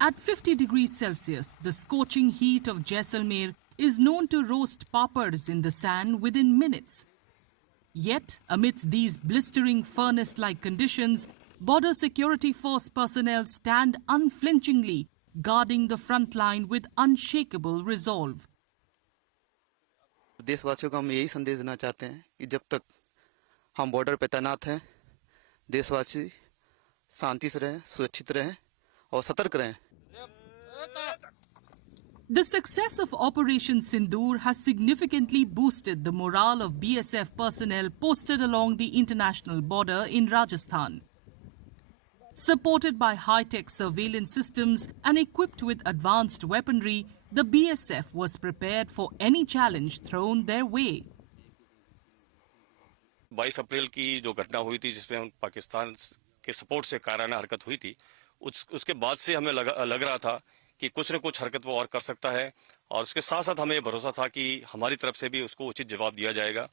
At 50 degrees Celsius, the scorching heat of Jaisalmer is known to roast papads in the sand within minutes. Yet, amidst these blistering furnace-like conditions, Border Security Force personnel stand unflinchingly, guarding the front line with unshakable resolve. देशवासियों को हम यही संदेश देना चाहते हैं कि जब तक हम बॉर्डर पर तैनात हैं, देशवासी शांति से रहें, सुरक्षित रहें और सतर्क रहें। The success of Operation Sindoor has significantly boosted the morale of BSF personnel posted along the international border in Rajasthan. Supported by high-tech surveillance systems and equipped with advanced weaponry, the BSF was prepared for any challenge thrown their way. 22 अप्रैल की जो घटना हुई थी जिसमें पाकिस्तान के support से कायराना हरकत हुई थी, उसके बाद से हमें लग रहा था कि कुछ न कुछ हरकत वो और कर सकता है और उसके साथ साथ हमें भरोसा था कि हमारी तरफ से भी उसको उचित जवाब दिया जाएगा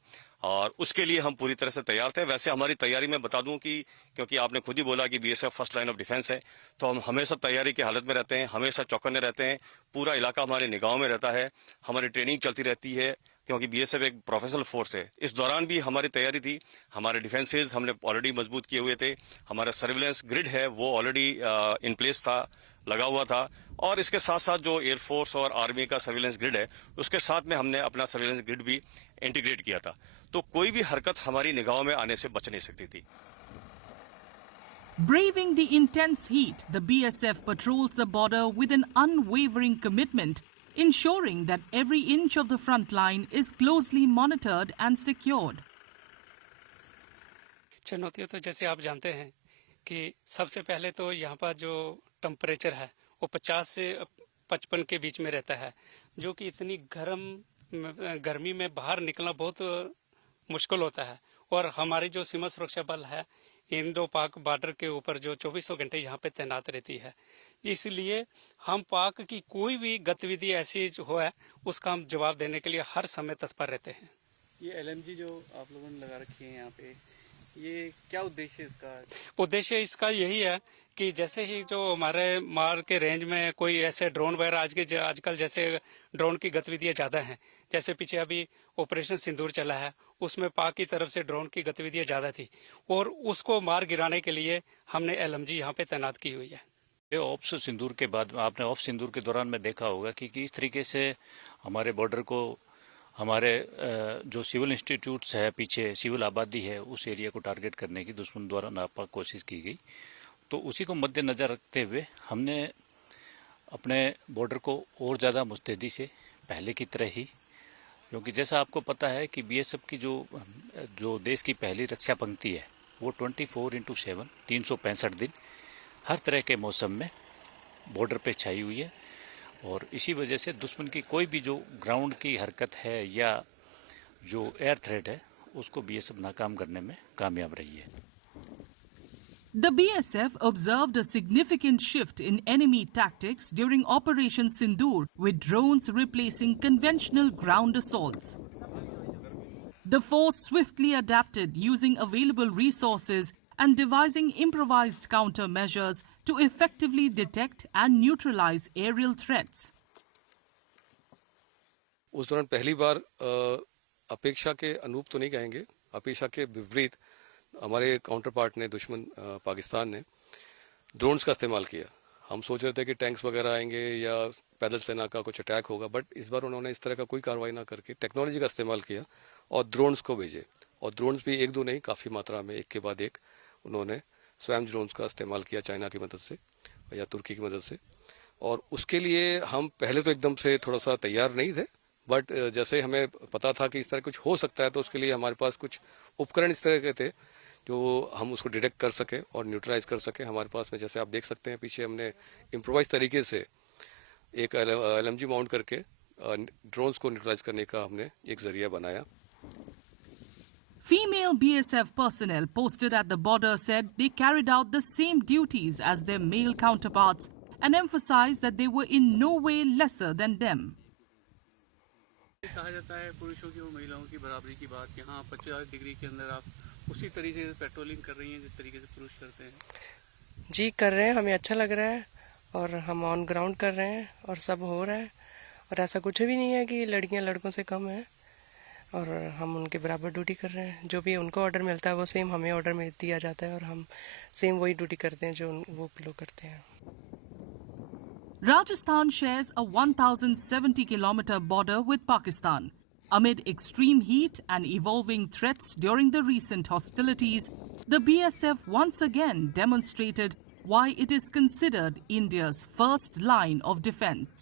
और उसके लिए हम पूरी तरह से तैयार थे। वैसे हमारी तैयारी में बता दूं कि क्योंकि आपने खुद ही बोला कि BSF first line of defence है, तो हम हमेशा तैयारी की हालत में रहते हैं, हमेशा चौकन्ने रहते हैं, पूरा इलाका हमारे निगाहों में रहता है, हमारी ट्रेनिंग चलती रहती है क्योंकि बीएसएफ एक प्रोफेशनल फोर्स है। इस दौरान भी हमारी तैयारी थी, हमारे डिफेंसेस हमने ऑलरेडी मजबूत किए हुए थे, हमारा सर्विलेंस ग्रिड है वो ऑलरेडी इन प्लेस था, लगा हुआ था और इसके साथ साथ जो एयरफोर्स और आर्मी का सर्विलेंस ग्रिड है उसके साथ में हमने अपना सर्विलेंस ग्रिड भी इंटीग्रेट किया था, तो कोई भी हरकत हमारी निगाहों में आने से बच नहीं सकती थी। Braving the intense heat, the BSF patrols the border with an unwavering commitment, ensuring that every inch of the front line is closely monitored and secured. चुनौतियां तो जैसे आप जानते हैं कि सबसे पहले तो यहाँ पर जो टेम्परेचर है वो 50 से 55 के बीच में रहता है, जो कि इतनी गर्मी में बाहर निकलना बहुत मुश्किल होता है और हमारी जो सीमा सुरक्षा बल है इंडो पाक बॉर्डर के ऊपर जो 24 घंटे यहाँ पे तैनात रहती है, इसलिए हम पाक की कोई भी गतिविधि ऐसी जो है उसका हम जवाब देने के लिए हर समय तत्पर रहते हैं। ये एलएमजी जो आप लोगों ने लगा रखी है यहाँ पे, ये क्या उद्देश्य है इसका? उद्देश्य इसका यही है कि जैसे ही जो हमारे मार के रेंज में कोई ऐसे ड्रोन वगैरह आजकल जैसे ड्रोन की गतिविधियां ज्यादा हैं, जैसे पीछे अभी ऑपरेशन सिंदूर चला है उसमें पाक की तरफ से ड्रोन की गतिविधियां ज्यादा थी और उसको मार गिराने के लिए हमने एलएमजी यहाँ पे तैनात की हुई है। ये ऑप्स सिंदूर के बाद आपने ऑप्स सिंदूर के दौरान में देखा होगा कि किस तरीके से हमारे बॉर्डर को हमारे जो सिविल इंस्टीट्यूट्स है, पीछे सिविल आबादी है, उस एरिया को टारगेट करने की दुश्मन द्वारा नापाक कोशिश की गई, तो उसी को मद्देनजर रखते हुए हमने अपने बॉर्डर को और ज़्यादा मुस्तैदी से पहले की तरह ही, क्योंकि जैसा आपको पता है कि बीएसएफ की जो देश की पहली रक्षा पंक्ति है वो 24/7 365 दिन हर तरह के मौसम में बॉर्डर पे छाई हुई है और इसी वजह से दुश्मन की कोई भी जो ग्राउंड की हरकत है या जो एयर थ्रेट है उसको बीएसएफ नाकाम करने में कामयाब रही है। The BSF observed a significant shift in enemy tactics during Operation Sindoor, with drones replacing conventional ground assaults. The force swiftly adapted, using available resources and devising improvised countermeasures to effectively detect and neutralize aerial threats. उस दौरान पहली बार अपेक्षा के अनुरूप तो नहीं कहेंगे, अपेक्षा के विपरीत हमारे काउंटर पार्ट ने, दुश्मन पाकिस्तान ने ड्रोन्स का इस्तेमाल किया। हम सोच रहे थे कि टैंक्स वगैरह आएंगे या पैदल सेना का कुछ अटैक होगा, बट इस बार उन्होंने इस तरह का कोई कार्रवाई ना करके टेक्नोलॉजी का इस्तेमाल किया और ड्रोन्स को भेजे। और ड्रोन्स भी एक दो नहीं, काफ़ी मात्रा में एक के बाद एक उन्होंने स्वयं ड्रोन्स का इस्तेमाल किया, चाइना की मदद से या तुर्की की मदद से। और उसके लिए हम पहले तो एकदम से थोड़ा सा तैयार नहीं थे, बट जैसे हमें पता था कि इस तरह कुछ हो सकता है तो उसके लिए हमारे पास कुछ उपकरण इस तरह के थे जो हम उसको डिटेक्ट कर सके और न्यूट्रलाइज कर सके। हमारे पास में जैसे आप देख सकते हैं पीछे हमने इम्प्रोवाइज तरीके से एक एलएमजी माउंट करके ड्रोन्स को न्यूट्रलाइज करने का हमने एक जरिया बनाया। Female BSF personnel posted at the border said they carried out the same duties as their male counterparts and emphasized that they were in no way lesser than them. कहा जाता है पुरुषों की और महिलाओं की बराबरी की बात, यहाँ 50 डिग्री के अंदर आप उसी तरीके से पेट्रोलिंग कर रही हैं जिस तरीके से पुरुष करते हैं। जी कर रहे हैं, हमें अच्छा लग रहा है और हम ऑन ग्राउंड कर रहे हैं और सब हो रहा है। और ऐसा कुछ भी नहीं है कि लड़कियां लड़कों से कम हैं, और हम उनके बराबर ड्यूटी कर रहे हैं। जो भी उनको ऑर्डर मिलता है वो सेम हमें ऑर्डर में दिया जाता है, और हम सेम वही ड्यूटी करते हैं जो वो लोग करते हैं। Rajasthan shares a 1,070-kilometer border with Pakistan. Amid extreme heat and evolving threats during the recent hostilities, the BSF once again demonstrated why it is considered India's first line of defense.